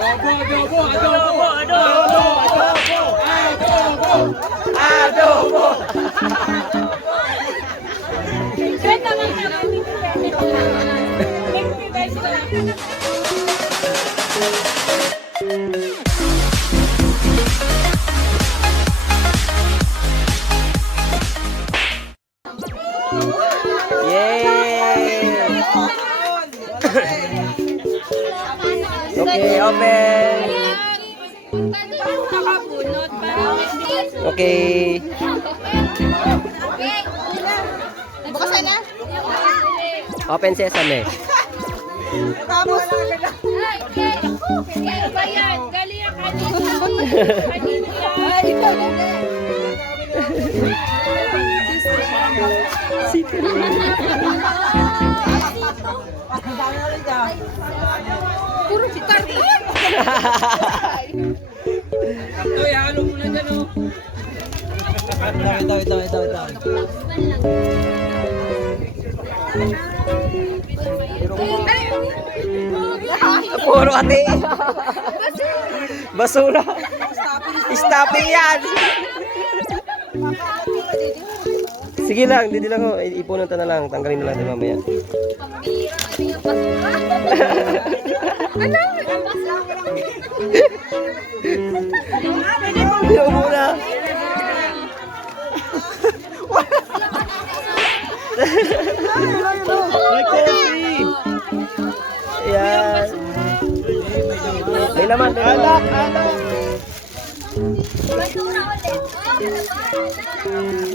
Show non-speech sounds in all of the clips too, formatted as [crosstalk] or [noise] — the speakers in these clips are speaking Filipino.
Adobo, adobo, adobo, adobo, adobo, adobo. Yay! Open. Okay. Bukasan na? Open sesame. Tapos. Kanina yan. Puro si Carton. Uy, halo mo na dyan, oh. Ito, ito, ito, ito. Puro ate. Basura. Stopping yan. Sige lang, hindi lang ho. Ipunan ta na lang. Tanggalin na natin mamaya. Pambira kami yung basura. Ano? Ang basura. Ayaw muna. May coffee. Ayan. May laman. Alak, alak. Basura ulit.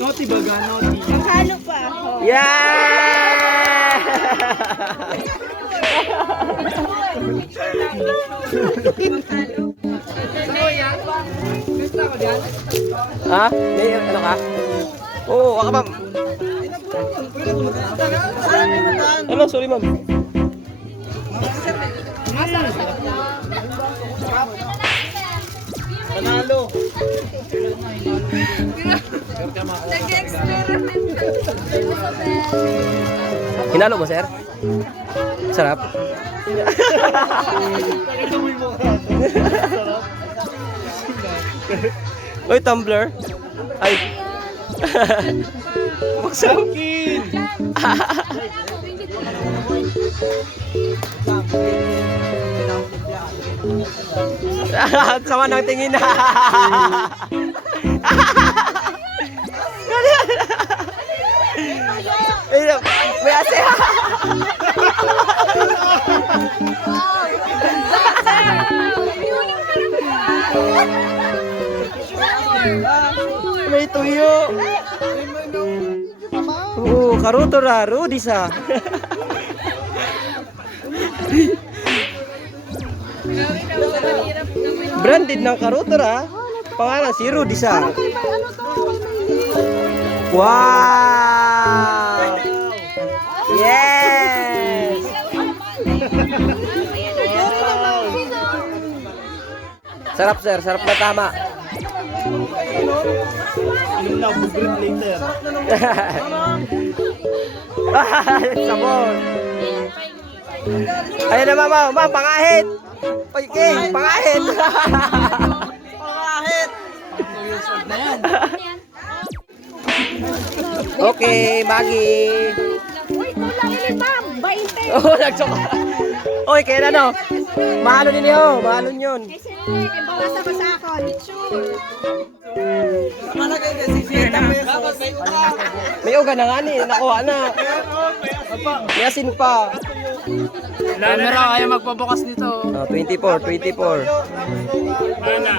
Naughty ba ga? Naughty. Yeah! ha? May ano ka? Oo, ako ma'am. Ano, sorry ma'am. Panalo. Hinalo mo, sir? Sarap? Uy, tumbler. Ay. [laughs] Magsarap. Sama ng tingin na. May ase. May tuyo. Oo, karuto ra, Rudy sa. Branded ng karuto ra. Pangalan si Rudy sa. Wow! Yes! Sarap sir, sarap na tama. [laughs] Sabon. Ayun na mama, mama, pangahit. Oy, King, pangahit. [laughs] pangahit. okay, Maggie. Uy, kulang limang. Bainte. [laughs] Oh, nagsoka. Oy, kaya na no. Mahalo din yun, mahalo yun. Kasi, bawasa ko sa ako. May uga na nga ni, nakuha na. May asin pa. Camera, kaya magpabukas nito. Oh, 24, 24. Mana?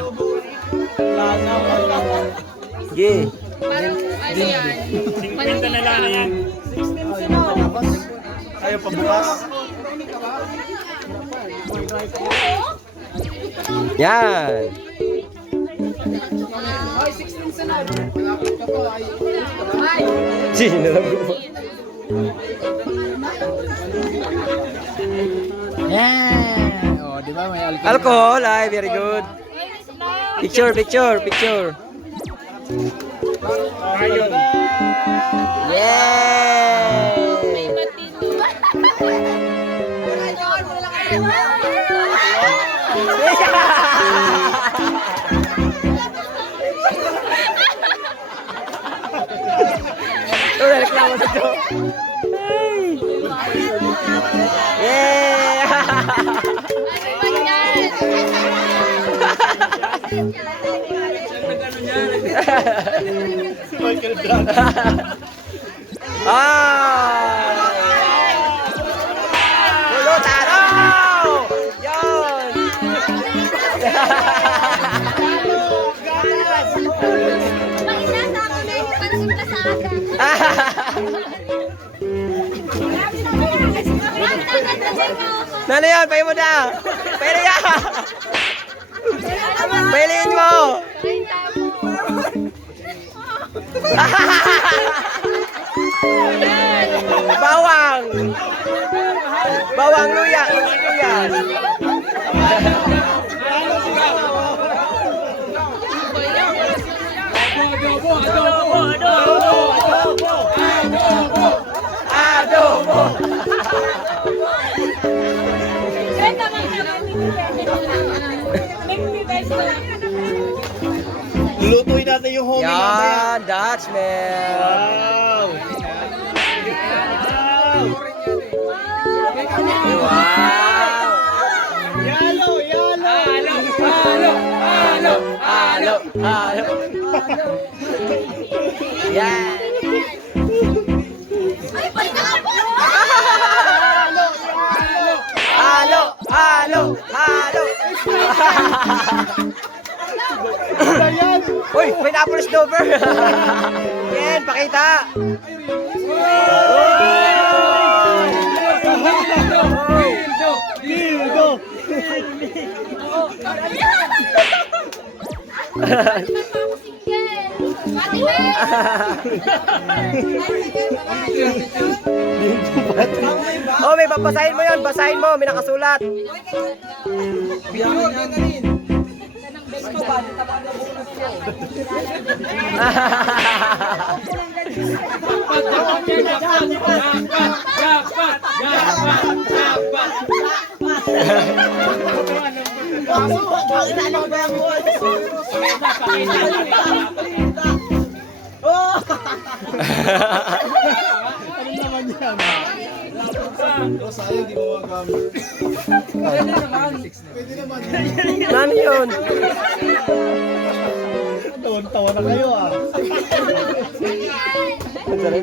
Sige. Parang ano yan? 50 na lang yan. Ayaw pabukas. Yan. Sino lang ko? Yeah! Oh, di ba may alcohol? Alcohol, ay, very good. Picture, picture, picture. Ayun. Yay! [laughs] Ito, reklamo sa Michael Brown. Ah! Pulutan! Oh! Yun! Mainasa ako na yung pansin ka sa aga. Nano yan? Pahin mo na! Pahin yan! Pahin mo! [laughs] Yan! Dutchman! Wow! Wow! Yalo! Yalo! Halo! Halo! Yan! Halo! Halo! Halo! Ayan! Uy! Pineapple snowber! Yan! Pakita! Dildo! oh, may babasahin mo yun. Basahin mo. May nakasulat. Ano Ano yun? Tawan-tawa na kayo ah. Ang sarap.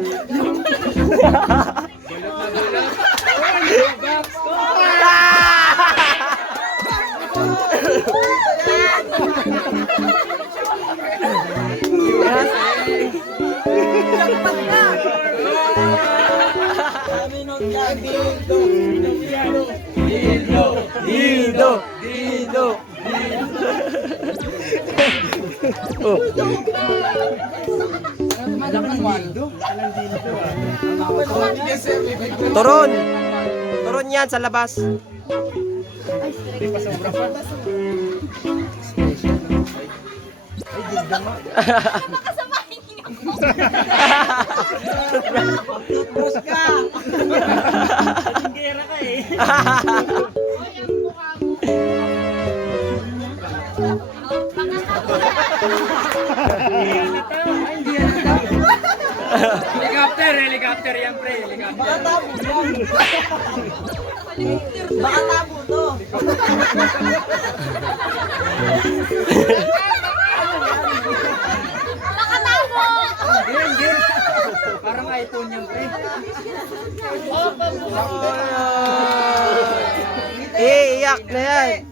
Dildo! Dildo! Oh. [laughs] Turon! Turon yan sa labas. Tingera ka eh. Helicopter, yan pre, helicopter. Nakatago! Parang iPhone yan pre. Eh, iyak na yan.